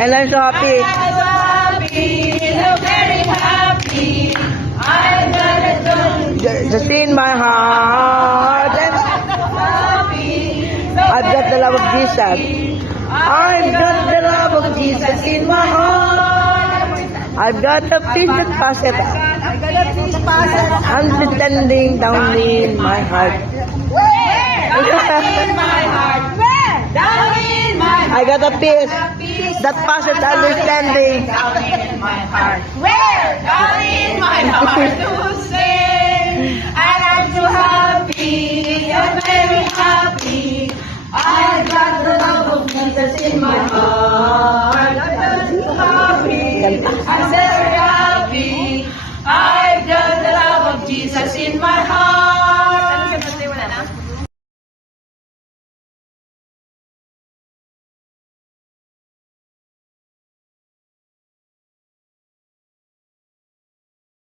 And I'm so happy. I'm so happy, so very happy. I've got a joy. Just in my heart. And I've got the love of Jesus. I've got the love of Jesus in my heart. I've got a peace that passeth understanding down in my heart. Down in my heart. Where? Down in my heart. I got a peace that passeth understanding. Down in my heart. Where? Down in my heart to stay. And I'm so happy, I'm very happy. I've got the love of Jesus in my heart. I'm so happy. I'm so